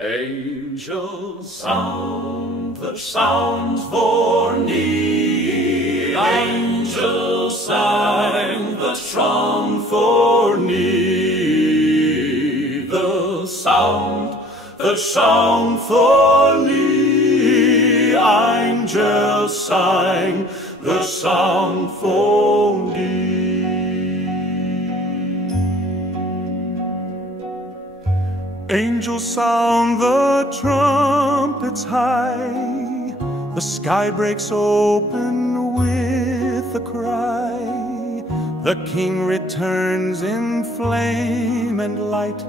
Angels sound the sounds for me. Angels sang the song for me. The sound for me. Angels sang the song for me. Angels sound the trumpets high, the sky breaks open with a cry. The King returns in flame and light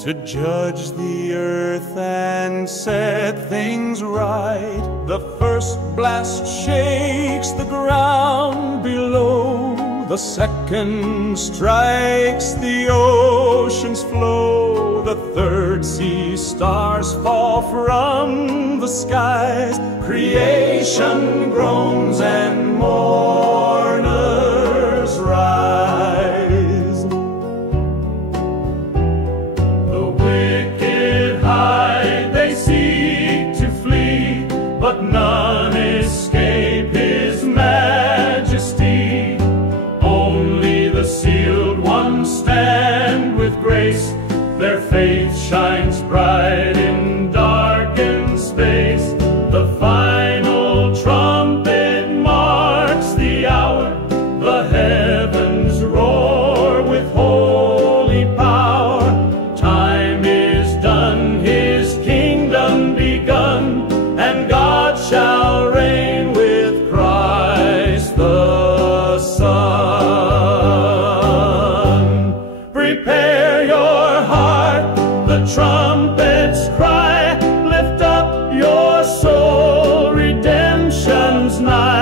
to judge the earth and set things right. The first blast shakes the ground below, the second strikes the ocean's flow. The third sees stars fall from the skies. Creation groans and mourners rise. The wicked hide, they seek to flee, but none escape His majesty. Only the sealed ones stand with grace. Their faith shines bright in darkened space. The final trumpet marks the hour. The heavens roar with holy power. Time is done, His kingdom begun, and God shall reign with Christ the Son. Prepare your heart, the trumpets cry. Lift up your soul, redemption's nigh.